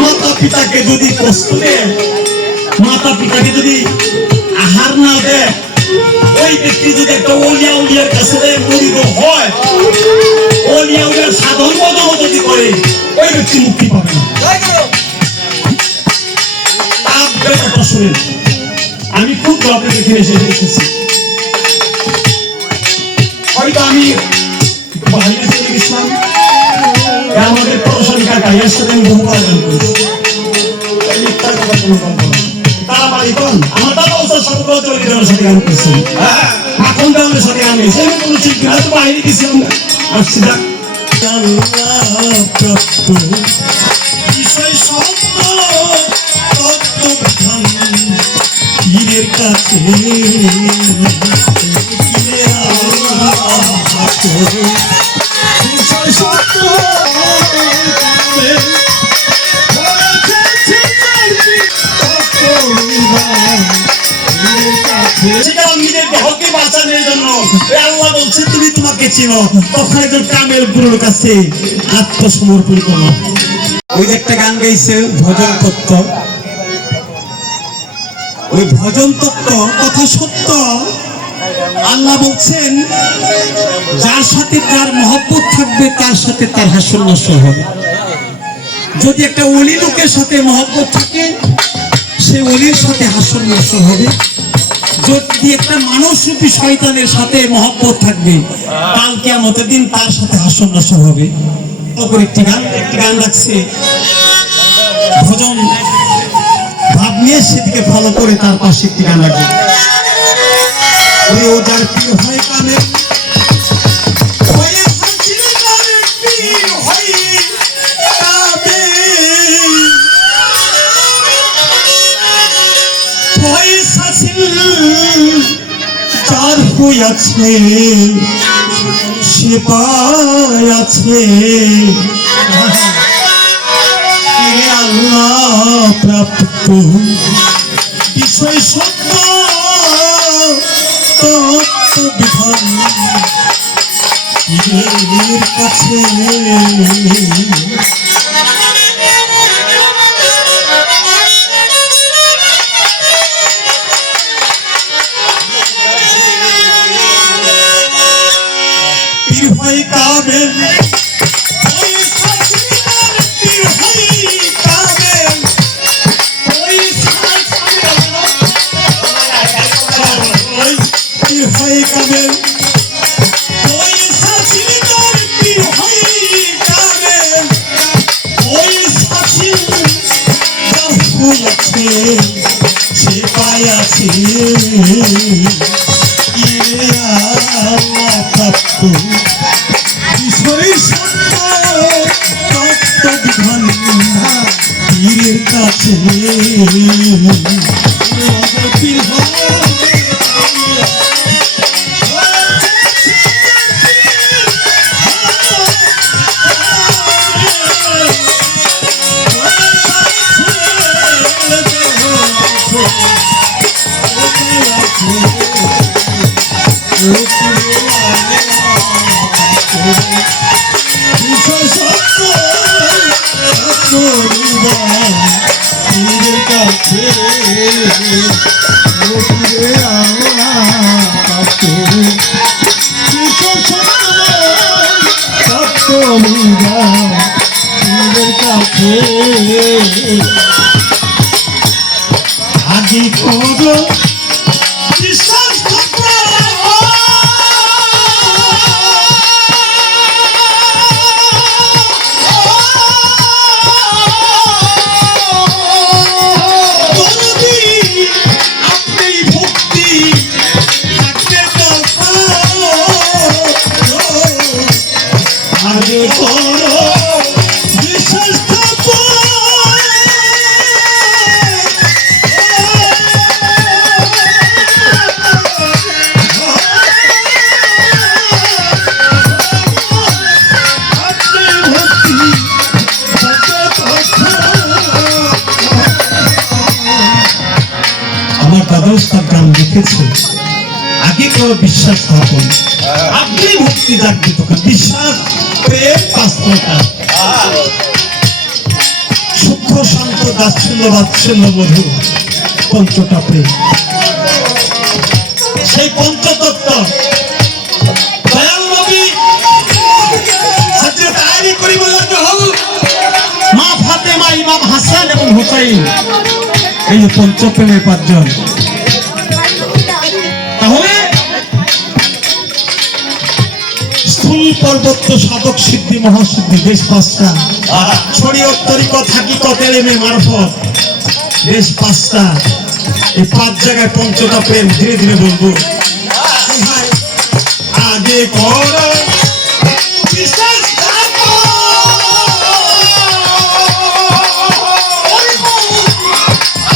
মাতা পিতাকে যদি কষ্ট দেয়, মাতা পিতাকে যদি আহার না দেয়, ওই ব্যক্তি যদি একটা ওলিয়া উলিয়ার কাছে মুরিদ হয়, ওলিয়া উলিয়ার সাধন বদল যদি করে, ওই ব্যক্তি মুক্তি পাবে না। কথা শুনেন, আমি খুব গল্পে দেখে এসেছি। হয়তো আমি বাইরে চলে গেছিলাম, আমাদের প্রশাসন কাকা এর সাথে আমি বহু আয়োজন করেছি। তারা বাড়ি কোন আমার দাদা ওসার সাথে চলে গেলেন, সাথে গান করছেন, এখন দেওয়ালের সাথে গান গেছে। আমি বলেছি হয়তো বাইরে গেছিলাম, আসছি যাক বিষয় সত্য তত্ত্ববিধান পীরের কাছে বিষয় সত্য নিজের দেহকে বাঁচানোর জন্য আল্লাহ বলছে তুমি তোমাকে চিনো, তখন একজন কামেল গুরুর কাছে আত্মসমর্পণ করো। ওই একটা গান গাইছে ভজন তত্ত্ব, ওই ভজন তত্ত্ব কথা সত্য। আল্লাহ বলছেন যার সাথে তার মহব্বত থাকবে তার সাথে তার হাসর নসর হবে। যদি একটা ওলি লোকের সাথে মহব্বত থাকে, সে ওলির সাথে হাসর নসর হবে। যদি একটা মানুষ রূপী শয়তানের সাথে মহব্বত থাকবে, কাল কিয়ামতের দিন তার সাথে হাসর নসর হবে। একটি গান রাখছে ভজন ভাব নিয়ে, সেদিকে ফলো করে তার পাশে একটি গান রাখবে। ও যার প্রিয় হয় কামে যার হই আছে সে পায় আছে আল্লাহ প্রাপ্ত বিষয় সত্য তত্ত্ববিধান পীরের কাছে। পীর হয় কামেল, সে পায় আছে প্রাপ্ত বিষয় সত্য তত্ত্ববিধান পীরের কাছে। আগে করো আগে করো, বিশ্বাস স্থাপন। আপনি ভক্তি জাগৃত করেন, বিশ্বাস, প্রেম, বাস্তবতা, সূক্ষ্ম, শান্ত, দাচ্ছিল্য, বাৎসল্য, মধু, পঞ্চটা প্রেম। সেই পঞ্চতত্ত্ব দয়াল নবী হযরত আলী করিমুল্লাহ মা ফাতেমা, ইমাম হাসান এবং হুসাইন, এই যে পঞ্চপ্রেমের পাঁচজন। তাহলে স্থূল পর্বত্য সাধক সিদ্ধি মহাসিদ্ধি দেশ পাঁচটা, শরীয়ত তরিকত হাকিকত এলেমে মারফত দেশ পাঁচটা। এই পাঁচ জায়গায় পঞ্চটা প্রেম ধীরে ধীরে বলবো। আগে করো বিশ্বাস,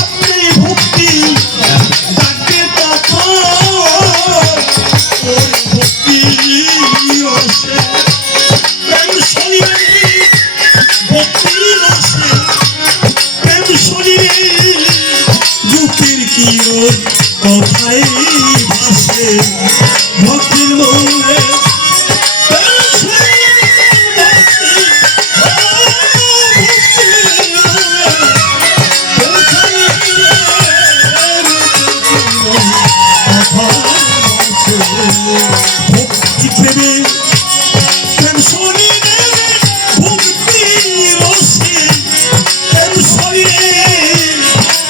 আপনি ভক্তি ডাকে ভক্তি রসে প্রেম শরীরে, ভক্তি রসে প্রেম শরীরে, রূপের কিরণ কথাই ভাসে, ভক্তির মৌলে প্রেম শরীরে ভাসে, ভক্তির মৌলে প্রেম শরীরে, কথা ভাসে, ভক্তি প্রেমে প্রেম শরীরে, ভক্তি রসে প্রেম শরীরে,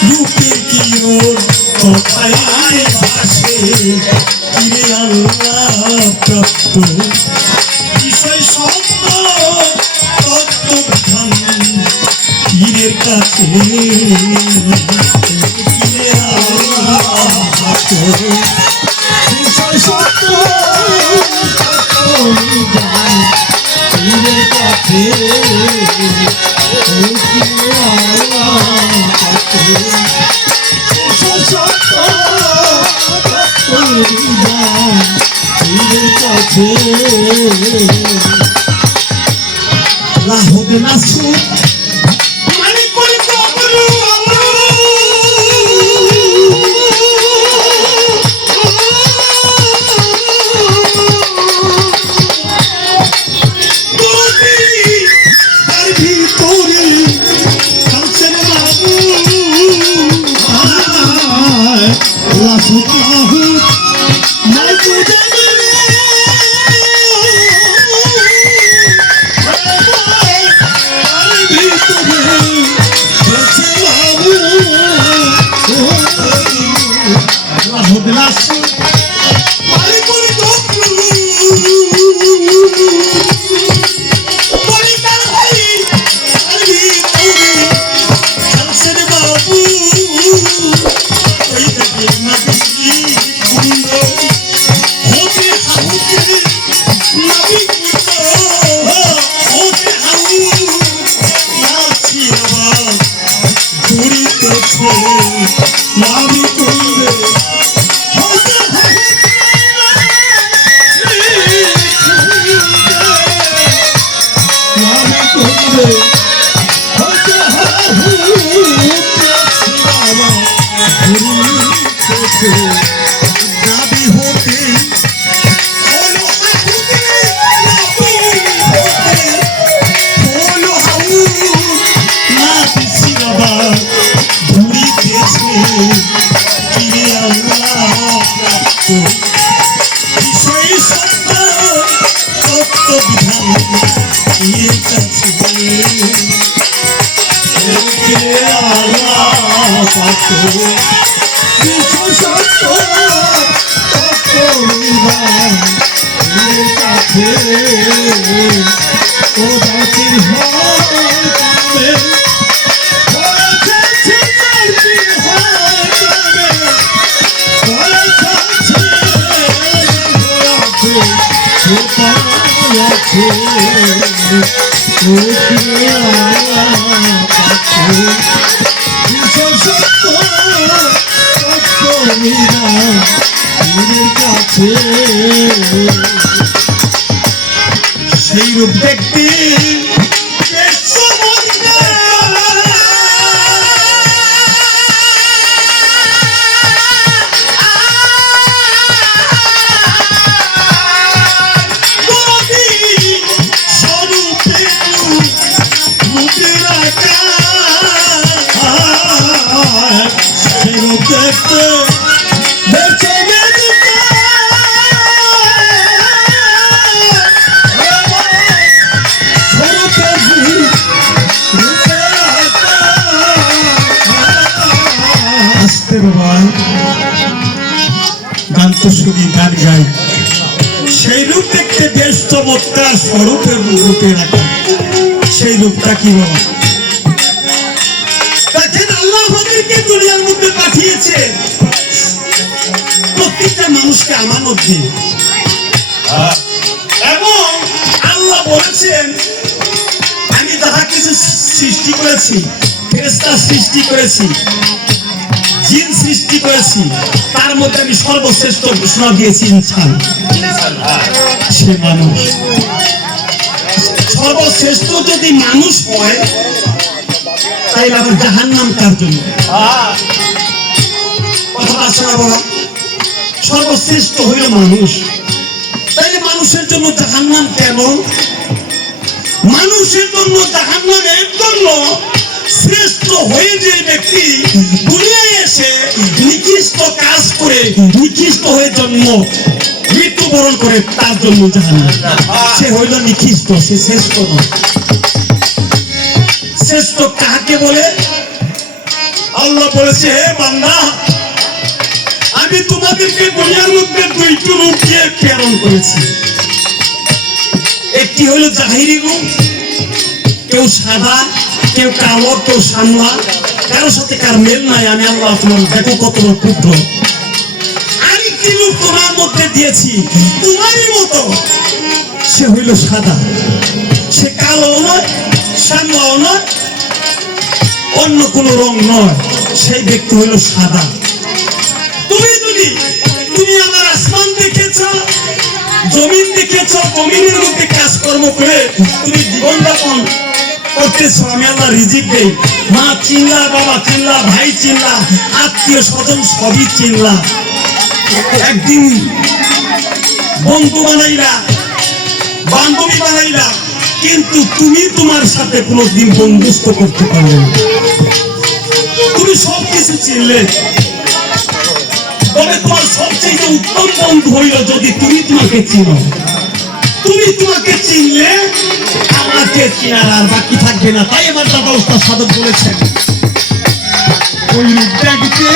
রূপের কিরণ কথাই ভাসে, ফিরে আল্লাহ প্রাপ্ত বিষয় সত্য তত্ত্ব বিধান পীরের কাছে, ফিরে আল্লাহ প্রাপ্ত বিষয় সত্য তত্ত্ব বিধান পীরের কাছে, ফিরে আল্লাহ প্রাপ্ত বিষয় সত্য তত্ত্ব বিধান পীরের কাছে। লাহুদ নাসুর মানে করে কবরু তার ভিতরে কালচের বাবু লাহুদ লাহুদ নাই তো জানি রে, তার ভিতরে কালচের বাবু লাহুদ নাসুর মানে করে কবরু পরিকার ভাই তার ভিতরে কালচের বাবু, ওই দেখে নবী গুলো হতে হাউতে, নবী গুলো হতে হাউ নাচি আবার ঘুরিতেছে, নবী গুলো হতে হাউতে, নবী গুলো হতে হাউতে, দাবি হতে হলো হাউতে, নবী হতে হলো হাউ নাচি আবার ঘুরিতেছে, ফিরে আল্লাহ প্রাপ্ত বিষয় সত্য তত্ত্ব বিধান পীরের কাছে, ফিরে আল্লাহ প্রাপ্ত বিষয় সত্য তত্ত্ব বিধান পীরের কাছে। ও জাতির হয় কামে, হয়েছে জাতির হয় কামে, হয়েছে কোথায় আছে, ও ফিরে আল্লাহ পাচ্ছে বিষয় সত্য তত্ত্ব বিধান পীরের কাছে। সেই রূপ দেখতে দেখতে বেঁচে গেছে আসতে বাবা গান তো শুনি গান গাই সেই রূপ দেখতে বেশ চমৎকার স্বরূপের রূপে রাখা সেই রূপটা কি বাবা দেখেন আল্লাহ আমাদেরকে দুনিয়ার মধ্যে পাঠিয়েছে প্রত্যেকটা মানুষকে আমানত দিয়ে এবং আল্লাহ বলেছেন আমি যাহা কিছু সৃষ্টি করেছি ফেরেশতা সৃষ্টি করেছি জিন সৃষ্টি করেছি তার মধ্যে আমি সর্বশ্রেষ্ঠ ঘোষণা দিয়েছি ইনসান সে মানুষ সর্বশ্রেষ্ঠ যদি মানুষ হয় তাইলে আবার জাহান্নাম কার জন্য কথা আছে না বাবা সর্বশ্রেষ্ঠ হইল মানুষ তাইলে মানুষের জন্য জাহান্নাম কেন মানুষের জন্য জাহান্নামের জন্য শ্রেষ্ঠ হয়ে যে ব্যক্তি দুনিয়ায় এসে নিকৃষ্ট কাজ করে নিকৃষ্ট হয়ে জন্ম মৃত্যুবরণ করে তার জন্য জাহান্নাম সে হইল নিকৃষ্ট সে শ্রেষ্ঠ নয় শ্রেষ্ঠ কাকে বলে আল্লাহ বলেছে হে বান্দা আমি তোমাদেরকে দুনিয়ার মধ্যে দুইটি রূপ দিয়ে প্রেরণ করেছি একটি হলো জাহিরি রূপ কেউ সাদা কেউ কালো কেউ সামলা কারোর সাথে কার মেল নাই আমি আল্লাহ তোমার দেখো কত ক্ষুদ্র আরেকটি রূপ তোমার মধ্যে দিয়েছি তোমারই মতো সে হইল সাদা সে কালো নয় শ্যামলাও নয় অন্য কোন রং নয় সেই ব্যক্তি হইল সাদা তুমি আমার আসমান দেখেছ জমিন দেখেছ জমিনের মধ্যে কাজকর্ম করে তুমি জীবনযাপন করতেছ আমি আল্লাহ রিজিক দেই মা চিনলা বাবা চিনলা ভাই চিনলা আত্মীয় স্বজন সবই চিনলা একদিন বন্ধু বানাইলা বান্ধবী বানাইলা কিন্তু তুমি তোমার সাথে কোনোদিন বন্ধুত্ব করতে পারবে না তুমি সবকিছু চিনলে তবে তোমার সবচেয়ে উত্তম বন্ধু হইল যদি তুমি তোমাকে চিনো তুমি তোমাকে চিনলে আমাকে চিনার আর বাকি থাকবে না তাই আমার দাদা উস্তাদ সাধক বলেছেন ওই দেখতে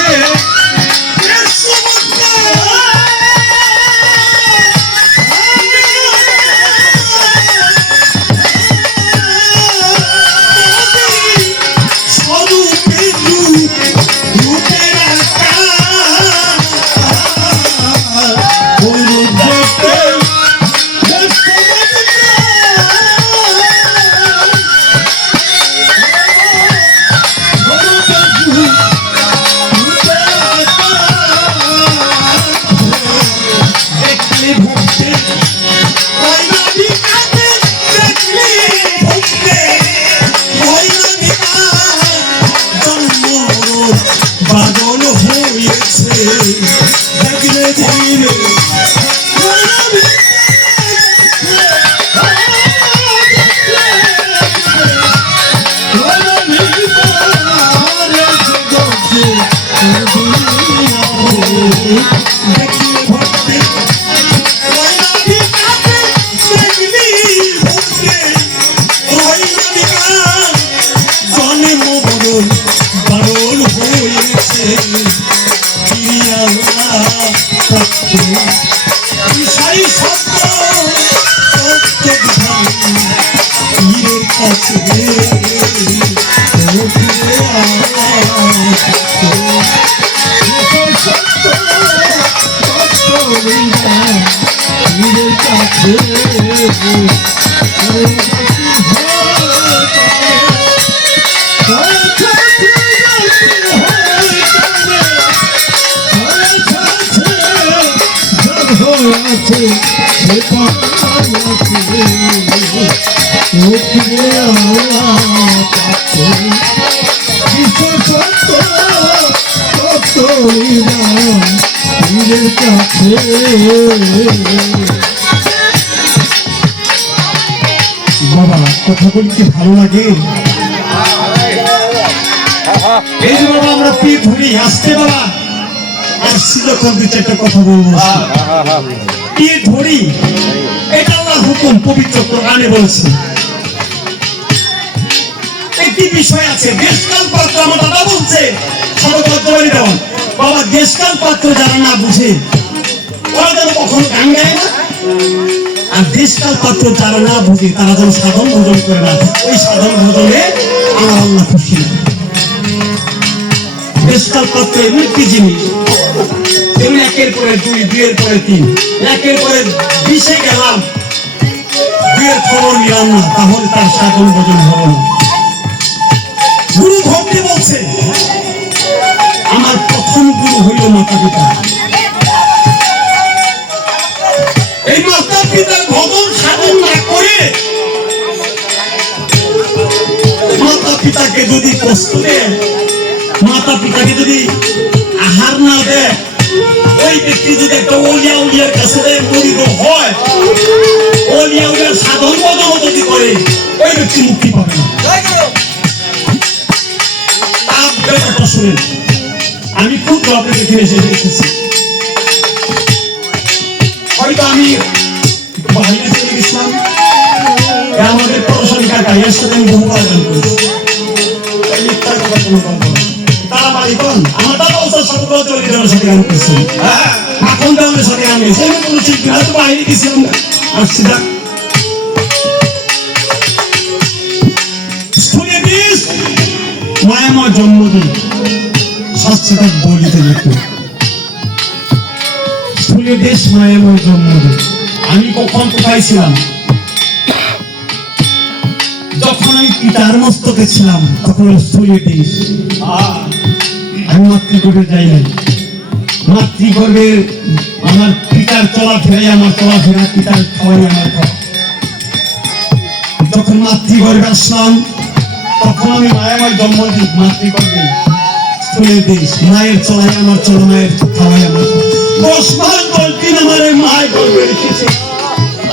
বাবা কথা বলতে ভালো লাগে এই যে বাবা আমরা পীর ধরি আসতে বাবা আসছি যখন দু চারটা কথা বলবো। কি ধরি এটা আল্লাহর হুকুম, পবিত্র কোরআনে বলছে। একটি বিষয় আছে, দেশকাল পাত্র, আমার দাদা বলছে সর্বতত্ত্ববাদী দেওয়ান বাবা, দেশকাল পাত্র যারা না বুঝে ওরা যেন কখনো গান গায় না, আর দেশকাল পাত্র যারা না বুঝে তারা যেন সাধন ভোজন করে না, ওই সাধন ভোজনে আমার আল্লাহ খুশি না। দেশকাল পাত্র এমন একটি জিনিস, যেমন একের পরে দুই, দুইয়ের পরে তিন, একের পরে 20-এ গেলাম, দুইয়ের খবর নিলাম না, তাহলে তার সাধন ভোজন হবে না। গুরু ধরতে বলছে, আমার প্রথম গুরু হইল মাতা পিতা। এই মাতা পিতার ভজন সাধন না করে মাতা পিতাকে যদি কষ্ট দেয়, মাতা পিতাকে যদি আহার না দেয়, ওই ব্যক্তি যদি একটা ওলিয়া উলিয়ার কাছে মরিদ হয়, ওলিয়া উলিয়ার সাধন ভজন যদি করে, ওই ব্যক্তি মুক্তি পাবে না। শুনেন, আমি খুব আপনাকে এখানে এসেছি, হয়তো আমি বাইরে চলে গেছিলাম, আমাদের প্রশাসনিক কাকা এর সাথে আমি বহু আয়োজন করেছি, তারা বাড়ি কোন আমার দাদা ওসার সাথে চলে সাথে গান করছেন, এখন দেওয়ালের সাথে গান গেছে, আমি কোনো শিল্পী হয়তো বাইরে গেছিলাম, আসছি যাক। মায়াময় জন্মদিন শাস্ত্রটা বলিতে যেত, স্থূলীয় দেশ মায়াময় জন্মদিন। আমি কখন কোথায় ছিলাম? যখন আমি পিতার মস্তকে ছিলাম তখন স্থূলীয় দেশ। আমি মাতৃগর্ভে যাই নাই, মাতৃগর্ভে আমার পিতার চলাফেরাই আমার চলাফেরা, পিতার খাওয়াই আমার খাওয়া। যখন মাতৃগর্ভে আসলাম তখন আমি মায়াময় জন্মদিন, মাতৃগর্ভে স্থূলীয় দেশ, মায়ের চলাই আমার চলা, মায়ের খাওয়াই আমার। 10 মাস 10 দিন আমার মায়ের গর্ভে রেখেছে,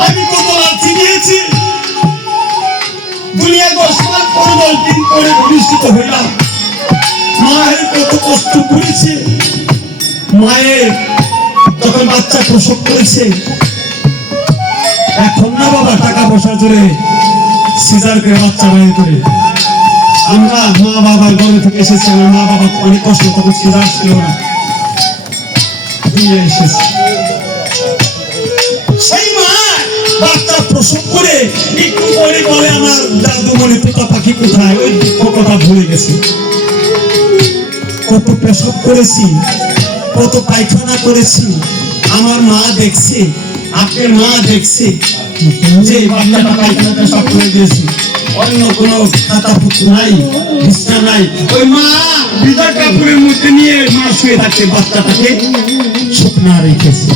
আমি কত লাথি দিয়েছি দুনিয়া। 10 মাস পরে 10 দিন পরে ভূমিষ্ঠিত হইলাম, মায়ের কত কষ্ট করেছে। মায়ের যখন বাচ্চা প্রসব করেছে, এখন না বাবা টাকা পয়সা জোরে সিজার করে বাচ্চা বাইর করে, আমরা মা বাবার ঘরে থেকে এসেছি, আমার মা বাবা অনেক কষ্ট, তখন সিজার ছিল না, এসেছে। সেই মা বাচ্চা প্রসব করে একটু পরে বলে আমার দাদু মনে তোতা পাখি কোথায়, ওই দুঃখ কথা ভুলে গেছে। কত প্রসব করেছি, কত পায়খানা করেছি, আমার মা দেখছে, আপনার মা দেখছে যে বাচ্চাটা পায়খানা পেশাব করে দিয়েছি, অন্য কোনো খাতা পুত্র নাই, বিছনা নাই, ওই মা ভিজা কাপড়ের মধ্যে নিয়ে মা শুয়ে থাকছে, বাচ্চাটাকে শুকনা রেখেছে।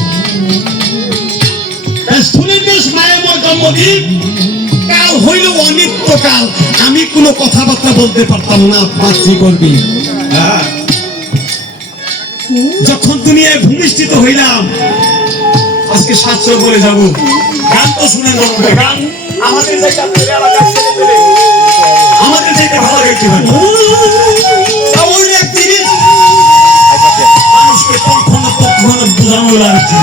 স্থূলীয় দেশ মায়াময় জন্মদিন, কাল হইল অনিত্যকাল, আমি কোনো কথাবার্তা বলতে পারতাম না মাতৃগর্ভে। যখন দুনিয়ায় ভূমিষ্ঠিত হইলাম, আজকে শাস্ত্র বলে যাব, গান তো শুনে যাবো, গান আমাদের আমাদের থেকে ভালো গাইতে পারে, ওই এক জিনিস মানুষকে কখনো কখনো বোঝানো লাগছে,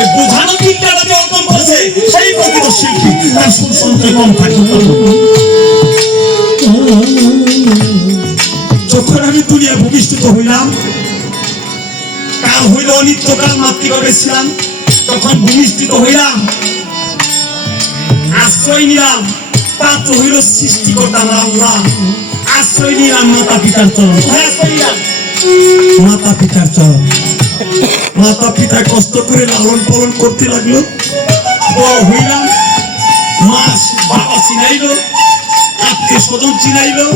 এই বোঝানো বিদ্যাটা যে অর্জন করছে সেই প্রকৃত শিল্পী, তার সুর সঞ্চয় কম থাকে। যখন আমি দুনিয়ায় ভূমিষ্ঠিত হইলাম, কাল হইল অনিত্যকাল, মাতৃগর্ভে ছিলাম, তখন ভূমিষ্ঠিত হইলাম, আশ্রয় নিলাম, পাত্র হইল সৃষ্টিকর্তা আমার আল্লাহ, আশ্রয় নিলাম মাতা পিতার চরণ, মাতা পিতার চরণ। মাতা পিতা কষ্ট করে লালন পালন করতে লাগলো, বড় হইলাম, মা বাবা চিনাইলো, আত্মীয় স্বজন চিনাইলো,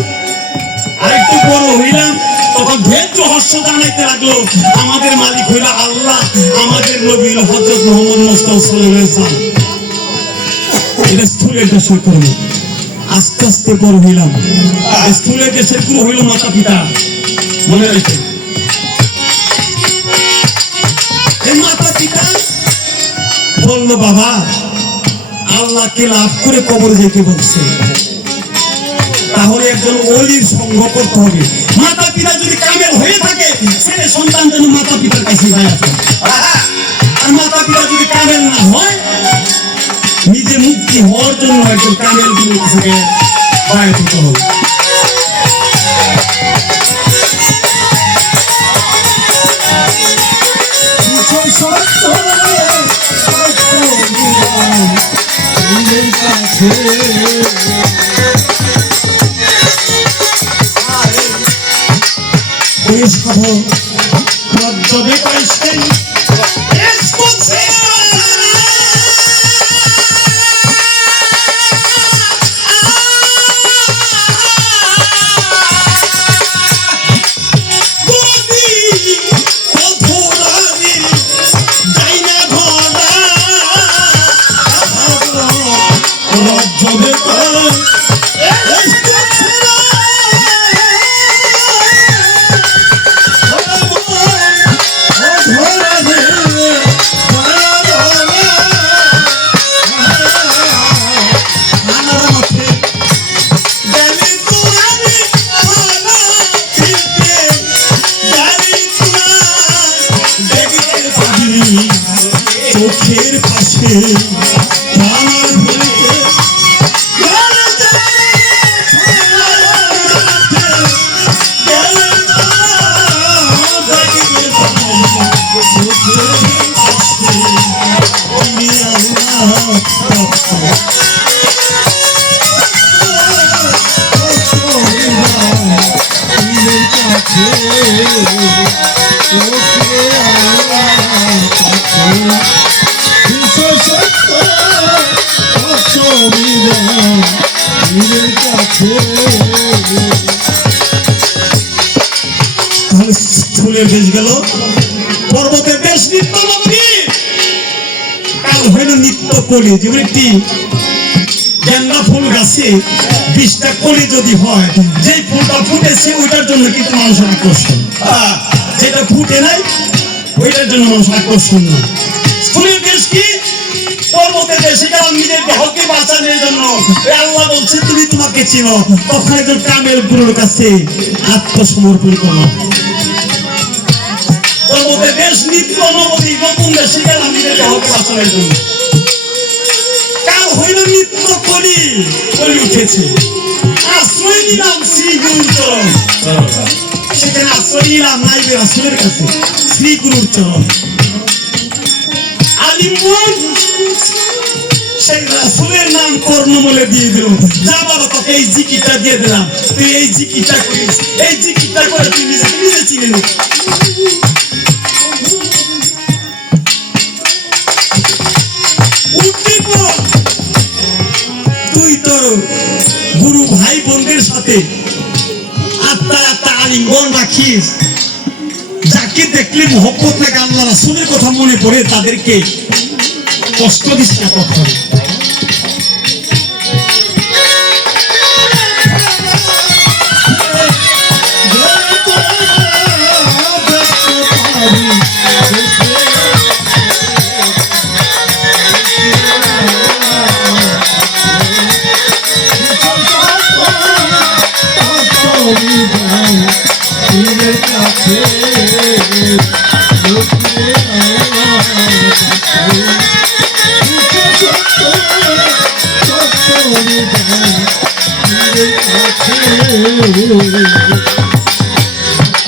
আরেকটু বড় হইলাম, তখন ধৈর্য হর্ষ জানাইতে লাগলো, আমাদের মালিক হইল আল্লাহ, আমাদের নবী হইল হযরত মুহাম্মদ মুস্তাফা সাল্লাল্লাহু আলাইহি ওয়াসাল্লাম। এটা স্থূলের দেশের কর্ম। আস্তে আস্তে বড় হইলাম, স্থূলের দেশের গুরু হইল মাতা পিতা। মনে রাখবেন, এই মাতা পিতা বললো বাবা আল্লাহকে লাভ করে কবরে যেতে বলছে, তাহলে একজন ওলির সঙ্গ করতে হবে। মাতা পিতা যদি কামেল হয়ে থাকে ছেলে সন্তান যেন মাতা পিতার কাছে যায় আছে, আর মাতা পিতা যদি কামেল না হয় নিজে মুক্তি হওয়ার জন্য একজন কামেল গুরুর কাছে বায়াত হতে হবে। চোখের পাশে ফুলের দেশ গেল, পর্বতের দেশ নিত্য নবী, কাল হইল নিত্য কলি। যেমন একটি গেন্দা ফুল গাছে 20টা কলি যদি হয়, যে ফুলটা ফুটেছে ওইটার জন্য কিন্তু মানুষের আকর্ষণ, যেটা ফুটে নাই ওইটার জন্য মানুষ আকর্ষণ না। ফুলের দেশ কি? পর্বতের দেশে গেলাম নিজের দেহকে বাঁচানোর জন্য। আল্লাহ বলছে তুমি তোমাকে চিনো, তখন একজন কামেল গুরুর কাছে আত্মসমর্পণ করো। পর্বতের দেশ নিত্য নবী, নতুন দেশে গেলাম নিজের দেহকে বাঁচানোর জন্য। কাল হইল নিত্য কলি, কলি উঠেছে, আশ্রয় নিলাম শ্রী গুরুর চরণ। সেখানে আশ্রয় নিলাম নাইবে রাসূলের কাছে, শ্রী গুরুর চরণ। আলিমুল সেই রাসূলের নাম কর্ণমূলে দিয়ে দিল, যা বাবা তোকে এই জিকিরটা দিয়ে দিলাম, তুই এই জিকিরটা করিস, এই জিকিরটা করে তুই নিজে চিনে নি। তুই তোর গুরু ভাই বোনদের সাথে আত্মা আত্মা আলিঙ্গন রাখিস, যাকে দেখলে মহব্বত লাগে, আল্লাহ রাসূলের কথা মনে পড়ে, তাদেরকে কষ্ট দিস না কখনো।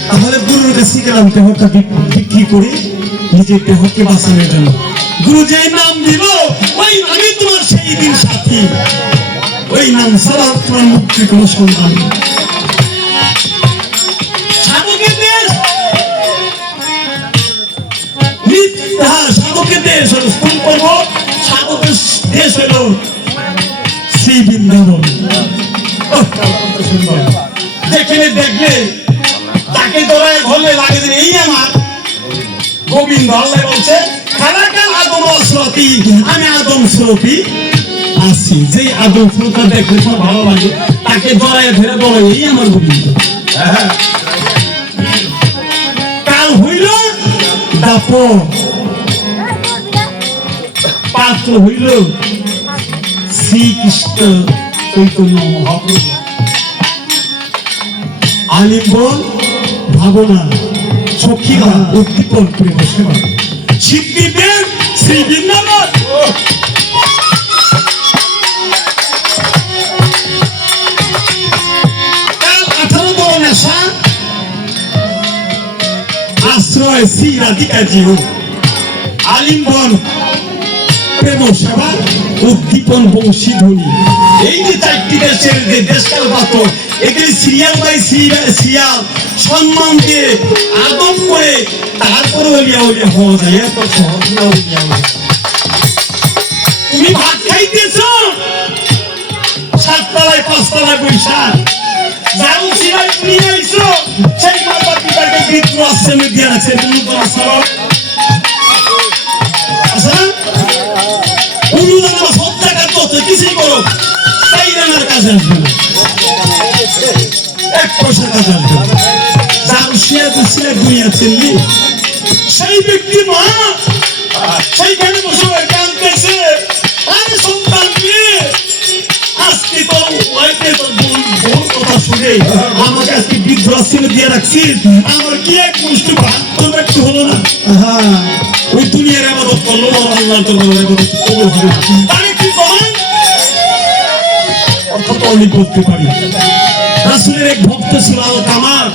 তাহলে গুরুর কাছে গেলাম দেহটা বিক্রি করে নিজের দেহকে বাঁচানোর জন্য। গুরু যে নাম দিল ওই নামই তোমার সেই দিন সাথী, ওই নাম ছাড়া তোমার মুক্তি কোনো সন্ধান। সাধকের দেশ সাধকের দেশ হলো স্তম্ভ পর্বত, সাধকের দেশ হলো শ্রী বৃন্দাবন। যেখানে দেখলে তাকে দৌড়ায় ধরলে লাগে যে এই আমার গোবিন্দ। আল্লাহ বলছে খালাকাল আদম আসরাতি, আমি আদম স্বরূপী আছি। যেই আদম স্বরূপটা দেখলে তোমার ভালো লাগে, তাকে দৌড়ায় ধরে বলো এই আমার গোবিন্দ। কাল হইল দাপর, পাত্র হইল শ্রীকৃষ্ণ চৈতন্য মহাপ্রভু। আলিম্বন ভাবনা সখীরা উদ্দীপন প্রেম সেবা শিল্পীদের শ্রী বৃন্দাবন আশ্রয় শ্রী রাধিকা জীব আলিম্বন প্রেম সেবা উদ্দীপন বংশীধ্বনি এই যে চারটি দেশের যে দেশকাল পাথর এগুলি সিরিয়াল বাই সিরিয়াল সম্মান দিয়ে আদব করে তারপরে ওলিয়া ওলিয়া হওয়া যায় এত সহজ না ওলিয়া তুমি ভাত খাইতেছ সাততলায় পাঁচতলায় বৈশাখ জারু সিরাই নিয়ে আইছো সেই মাতা পিতাকে বিদ্রোহ আসছে মিডিয়া আছে তুমি তো আসো আচ্ছা অনুদান সব টাকা তো কিছুই করো তাই রানার কাজে আসবে না এক পয়সা কাজে আসবে না জারু সিরাই দুনিয়া চিনলি সেই ব্যক্তি মা সেইখানে বসে কাঁদতেছে আরে সন্তান আজকে তোর ওয়াইফে তোর বোন কথা শুনে আমাকে আজকে বৃদ্ধাশ্রমে দিয়ে রাখছিস আমার কি এক মুষ্টি ভাত তোর একটু হলো না ওই দুনিয়ার আবাদত করলো আল্লাহ তোর আবাদত কবুল হবে আরে কি করেন কথা তো আমি বলতে পারি রাসূলের এক ভক্ত ছিল আল কামার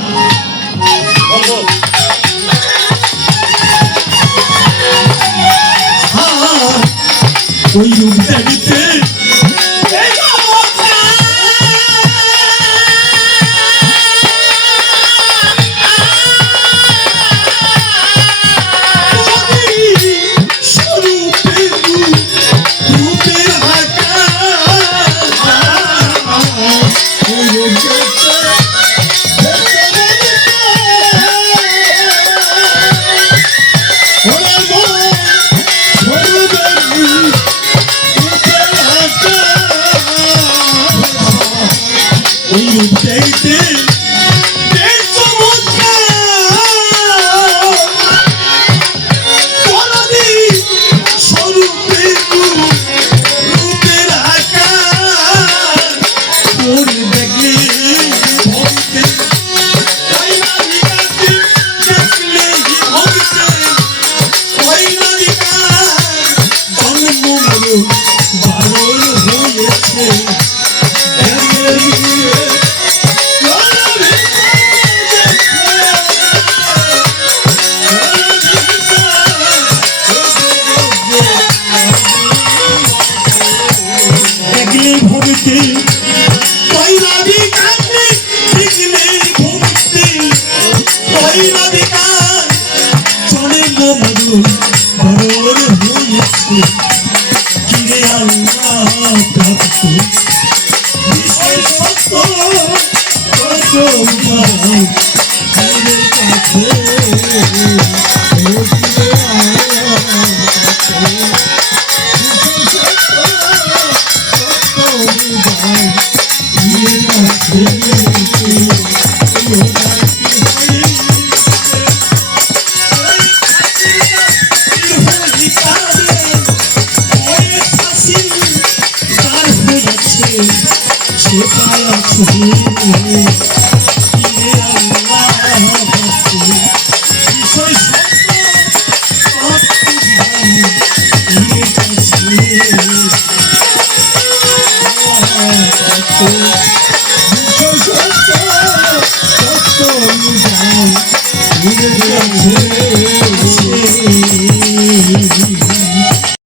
ওই রূপটা নিতে Hey